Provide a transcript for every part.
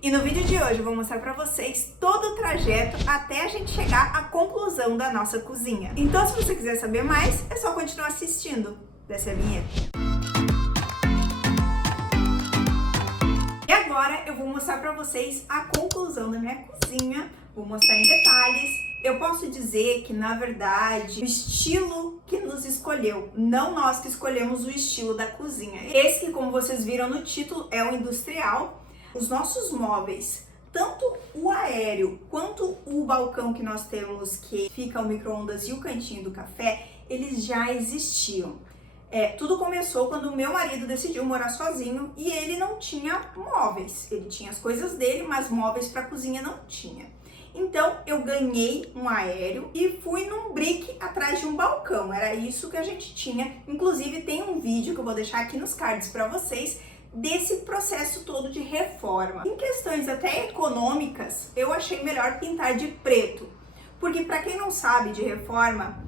E no vídeo de hoje eu vou mostrar pra vocês todo o trajeto até a gente chegar à conclusão da nossa cozinha. Então, se você quiser saber mais, é só continuar assistindo. Desce a vinheta. E agora eu vou mostrar pra vocês a conclusão da minha cozinha. Vou mostrar em detalhes. Eu posso dizer que, na verdade, o estilo que nos escolheu, não nós que escolhemos o estilo da cozinha. Esse que, como vocês viram no título, é o industrial. Os nossos móveis, tanto o aéreo quanto o balcão que nós temos, que fica o micro-ondas e o cantinho do café, eles já existiam. Tudo começou quando o meu marido decidiu morar sozinho e ele não tinha móveis. Ele tinha as coisas dele, mas móveis para cozinha não tinha. Então eu ganhei um aéreo e fui num brick atrás de um balcão. Era isso que a gente tinha. Inclusive tem um vídeo que eu vou deixar aqui nos cards para vocês desse processo todo de reforma. Em questões até econômicas, eu achei melhor pintar de preto. Porque para quem não sabe de reforma,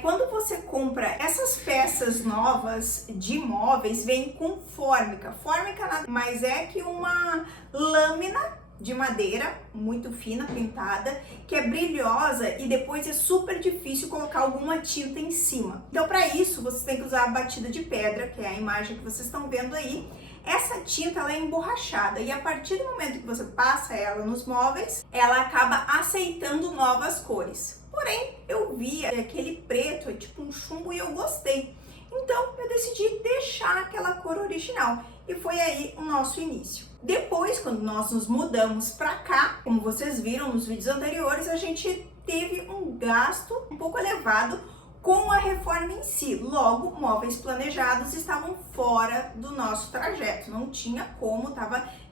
quando você compra essas peças novas de móveis, vem com fórmica. Fórmica nada mais é que uma lâmina de madeira muito fina, pintada, que é brilhosa e depois é super difícil colocar alguma tinta em cima. Então, para isso, você tem que usar a batida de pedra, que é a imagem que vocês estão vendo aí. Essa tinta ela é emborrachada e a partir do momento que você passa ela nos móveis, ela acaba aceitando novas cores. Porém, eu vi aquele preto, é tipo um chumbo, e eu gostei. Então, eu decidi deixar aquela cor original. E foi aí o nosso início. Depois, quando nós nos mudamos para cá, como vocês viram nos vídeos anteriores, a gente teve um gasto um pouco elevado com a reforma em si. Logo, móveis planejados estavam fora do nosso trajeto. Não tinha como,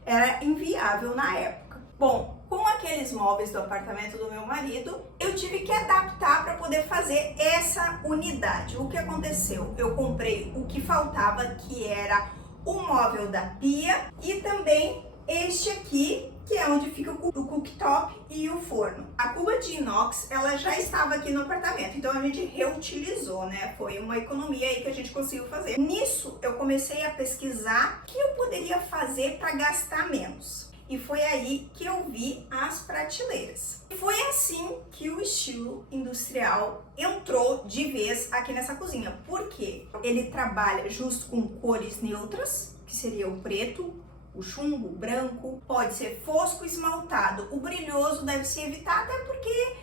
era inviável na época. Bom, com aqueles móveis do apartamento do meu marido, eu tive que adaptar para poder fazer essa unidade. O que aconteceu? Eu comprei o que faltava, que era o móvel da pia e também este aqui, que é onde fica o cooktop e o forno. A cuba de inox, ela já estava aqui no apartamento, então a gente reutilizou, né? Foi uma economia aí que a gente conseguiu fazer. Nisso, eu comecei a pesquisar o que eu poderia fazer para gastar menos. E foi aí que eu vi as prateleiras. E foi assim que o estilo industrial entrou de vez aqui nessa cozinha. Por quê? Ele trabalha justo com cores neutras, que seria o preto, o chumbo, o branco, pode ser fosco, esmaltado. O brilhoso deve se evitar, até porque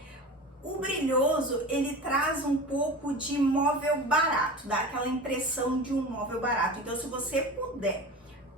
o brilhoso, ele traz um pouco de móvel barato, dá aquela impressão de um móvel barato. Então, se você puder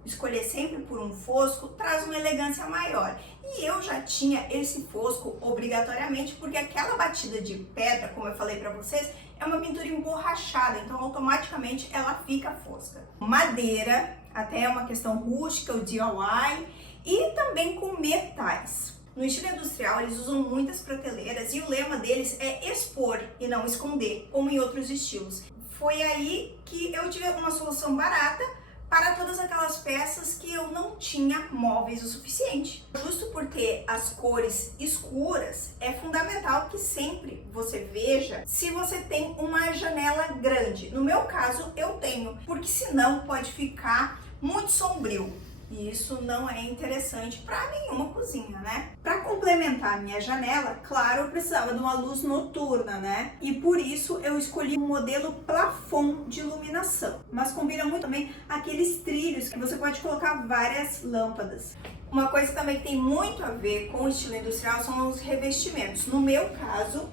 escolher sempre por um fosco, traz uma elegância maior. E eu já tinha esse fosco obrigatoriamente, porque aquela batida de pedra, como eu falei pra vocês, é uma pintura emborrachada, então automaticamente ela fica fosca. Madeira, até é uma questão rústica, o DIY, e também com metais. No estilo industrial, eles usam muitas prateleiras e o lema deles é expor e não esconder, como em outros estilos. Foi aí que eu tive uma solução barata para todas aquelas peças que eu não tinha móveis o suficiente. Justo porque as cores escuras, é fundamental que sempre você veja se você tem uma janela grande. No meu caso, eu tenho, porque senão pode ficar muito sombrio. E isso não é interessante para nenhuma cozinha, né? Para complementar a minha janela, claro, eu precisava de uma luz noturna, né? E por isso eu escolhi um modelo plafond de iluminação. Mas combina muito também aqueles trilhos que você pode colocar várias lâmpadas. Uma coisa também que tem muito a ver com o estilo industrial são os revestimentos. No meu caso,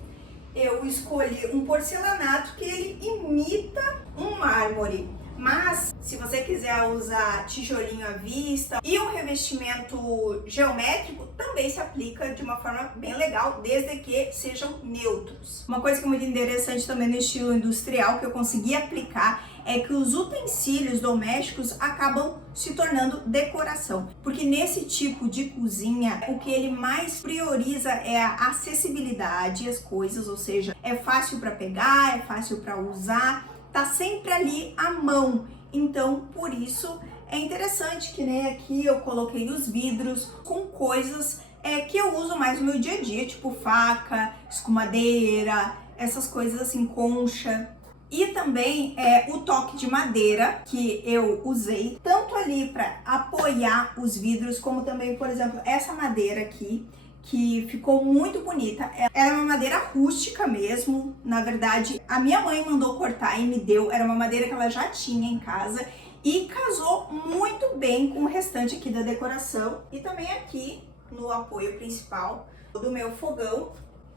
eu escolhi um porcelanato que ele imita um mármore. Mas, se você quiser usar tijolinho à vista e um revestimento geométrico, também se aplica de uma forma bem legal, desde que sejam neutros. Uma coisa que é muito interessante também no estilo industrial, que eu consegui aplicar, é que os utensílios domésticos acabam se tornando decoração. Porque nesse tipo de cozinha, o que ele mais prioriza é a acessibilidade às coisas, ou seja, é fácil para pegar, é fácil para usar, tá sempre ali à mão. Então, por isso é interessante que nem aqui eu coloquei os vidros com coisas que eu uso mais no meu dia a dia, tipo faca, escumadeira, essas coisas assim, concha. E também o toque de madeira que eu usei, tanto ali para apoiar os vidros, como também, por exemplo, essa madeira aqui, que ficou muito bonita. Ela é uma madeira rústica mesmo, na verdade, a minha mãe mandou cortar e me deu, era uma madeira que ela já tinha em casa e casou muito bem com o restante aqui da decoração. E também aqui no apoio principal do meu fogão,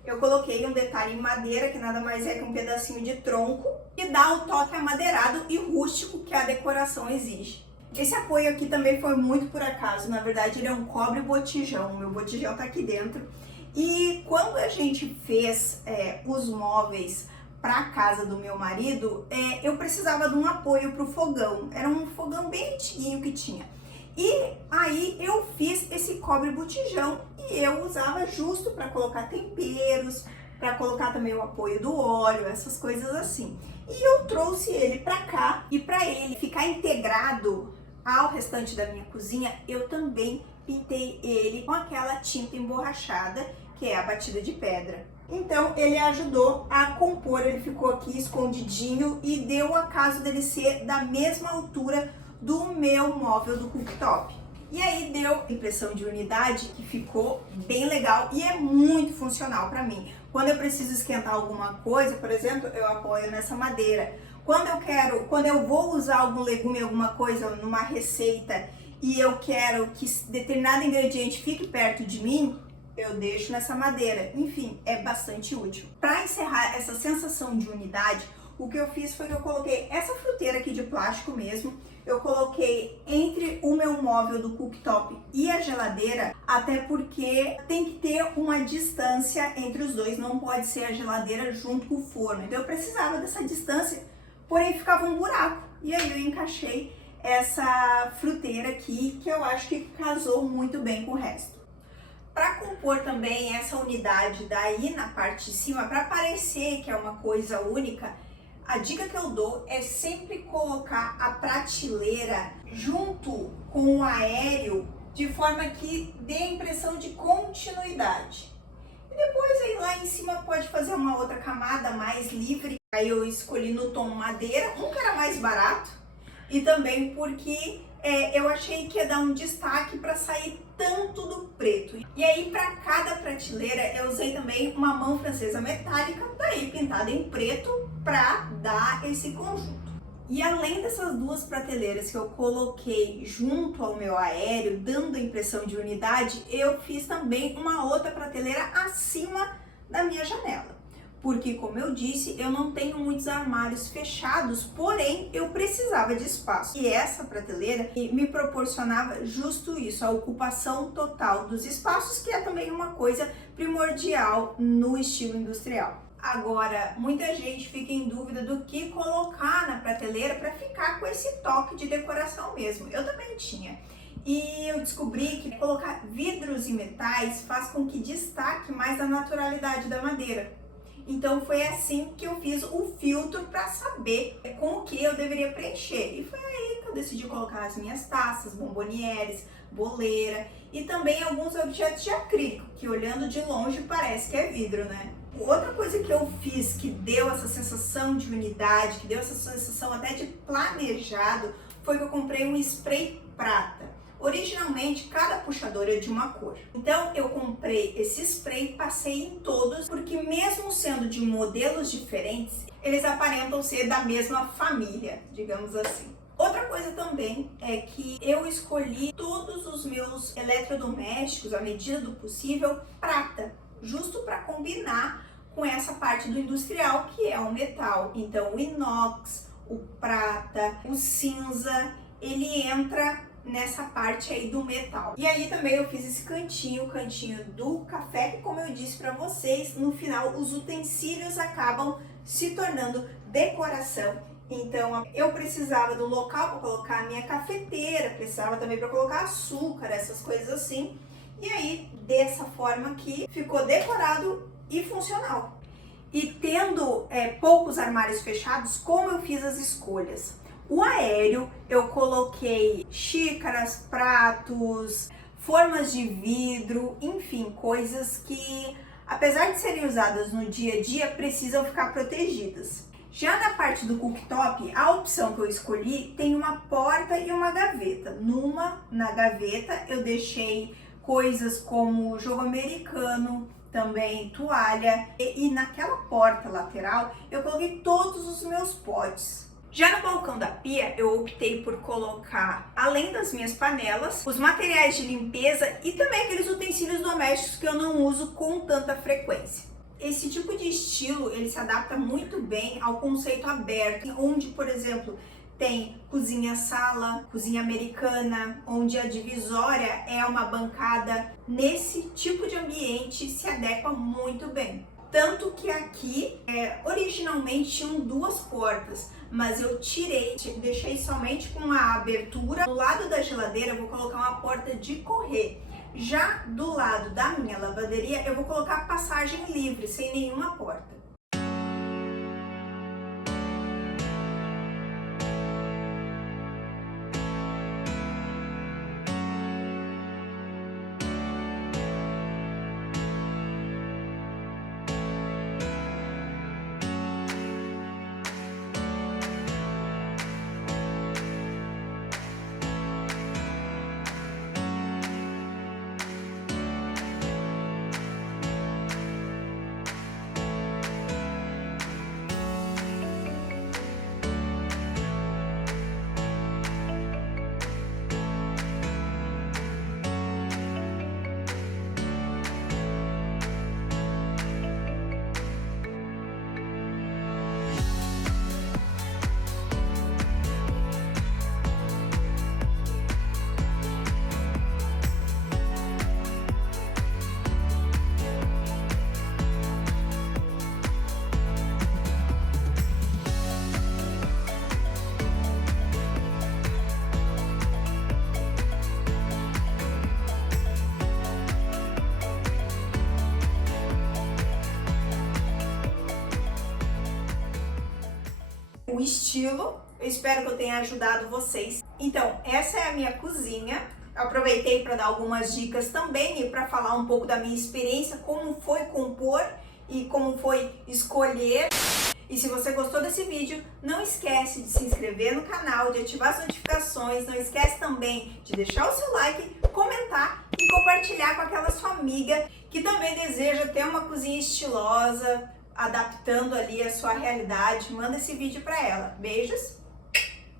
eu coloquei um detalhe em madeira, que nada mais é que um pedacinho de tronco, que dá o toque amadeirado e rústico que a decoração exige. Esse apoio aqui também foi muito por acaso, na verdade ele é um cobre botijão, o meu botijão tá aqui dentro. E quando a gente fez os móveis para a casa do meu marido, eu precisava de um apoio para o fogão, era um fogão bem antiguinho que tinha. E aí eu fiz esse cobre botijão e eu usava justo para colocar temperos, para colocar também o apoio do óleo, essas coisas assim. E eu trouxe ele para cá e para ele ficar integrado ao restante da minha cozinha, eu também pintei ele com aquela tinta emborrachada, que é a batida de pedra. Então ele ajudou a compor, ele ficou aqui escondidinho e deu a caso dele ser da mesma altura do meu móvel do cooktop. E aí deu impressão de unidade que ficou bem legal e é muito funcional para mim. Quando eu preciso esquentar alguma coisa, por exemplo, eu apoio nessa madeira. Quando eu vou usar algum legume, alguma coisa numa receita e eu quero que determinado ingrediente fique perto de mim, eu deixo nessa madeira. Enfim, é bastante útil. Para encerrar essa sensação de unidade, o que eu fiz foi que eu coloquei essa fruteira aqui de plástico mesmo, eu coloquei entre o meu móvel do cooktop e a geladeira, até porque tem que ter uma distância entre os dois, não pode ser a geladeira junto com o forno. Então eu precisava dessa distância, porém ficava um buraco. E aí eu encaixei essa fruteira aqui, que eu acho que casou muito bem com o resto. Para compor também essa unidade daí na parte de cima, para parecer que é uma coisa única, a dica que eu dou é sempre colocar a prateleira junto com o aéreo, de forma que dê a impressão de continuidade. E depois aí lá em cima pode fazer uma outra camada mais livre. Aí eu escolhi no tom madeira, um que era mais barato, e também porque eu achei que ia dar um destaque para sair tanto do preto. E aí para cada prateleira eu usei também uma mão francesa metálica, daí pintada em preto, para dar esse conjunto. E além dessas duas prateleiras que eu coloquei junto ao meu aéreo, dando a impressão de unidade, eu fiz também uma outra prateleira acima da minha janela. Porque, como eu disse, eu não tenho muitos armários fechados, porém eu precisava de espaço. E essa prateleira me proporcionava justo isso, a ocupação total dos espaços, que é também uma coisa primordial no estilo industrial. Agora, muita gente fica em dúvida do que colocar na prateleira para ficar com esse toque de decoração mesmo. Eu também tinha. E eu descobri que colocar vidros e metais faz com que destaque mais a naturalidade da madeira. Então foi assim que eu fiz o filtro para saber com o que eu deveria preencher. E foi aí que eu decidi colocar as minhas taças, bombonieres, boleira e também alguns objetos de acrílico, que olhando de longe parece que é vidro, né? Outra coisa que eu fiz que deu essa sensação de unidade, que deu essa sensação até de planejado, foi que eu comprei um spray prata. Originalmente, cada puxador é de uma cor. Então, eu comprei esse spray e passei em todos, porque mesmo sendo de modelos diferentes, eles aparentam ser da mesma família, digamos assim. Outra coisa também é que eu escolhi todos os meus eletrodomésticos, à medida do possível, prata, justo para combinar com essa parte do industrial, que é o metal. Então, o inox, o prata, o cinza, ele entra nessa parte aí do metal. E aí também eu fiz esse cantinho, o cantinho do café, que como eu disse para vocês, no final os utensílios acabam se tornando decoração. Então eu precisava do local para colocar a minha cafeteira, precisava também para colocar açúcar, essas coisas assim. E aí, dessa forma aqui, ficou decorado e funcional. E tendo poucos armários fechados, como eu fiz as escolhas? O aéreo, eu coloquei xícaras, pratos, formas de vidro, enfim, coisas que, apesar de serem usadas no dia a dia, precisam ficar protegidas. Já na parte do cooktop, a opção que eu escolhi tem uma porta e uma gaveta. Na gaveta eu deixei coisas como jogo americano, também toalha, e naquela porta lateral eu coloquei todos os meus potes. Já no balcão da pia, eu optei por colocar, além das minhas panelas, os materiais de limpeza e também aqueles utensílios domésticos que eu não uso com tanta frequência. Esse tipo de estilo, ele se adapta muito bem ao conceito aberto, onde, por exemplo, tem cozinha-sala, cozinha americana, onde a divisória é uma bancada. Nesse tipo de ambiente se adequa muito bem. Tanto que aqui, originalmente tinham 2 portas, mas eu tirei, deixei somente com a abertura. Do lado da geladeira eu vou colocar uma porta de correr. Já do lado da minha lavanderia eu vou colocar passagem livre, sem nenhuma porta. O estilo, eu espero que eu tenha ajudado vocês. Então, essa é a minha cozinha. Eu aproveitei para dar algumas dicas também e para falar um pouco da minha experiência, como foi compor e como foi escolher. E se você gostou desse vídeo, não esquece de se inscrever no canal, de ativar as notificações, não esquece também de deixar o seu like, comentar e compartilhar com aquela sua amiga que também deseja ter uma cozinha estilosa, adaptando ali a sua realidade. Manda esse vídeo para ela. Beijos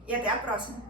e até a próxima!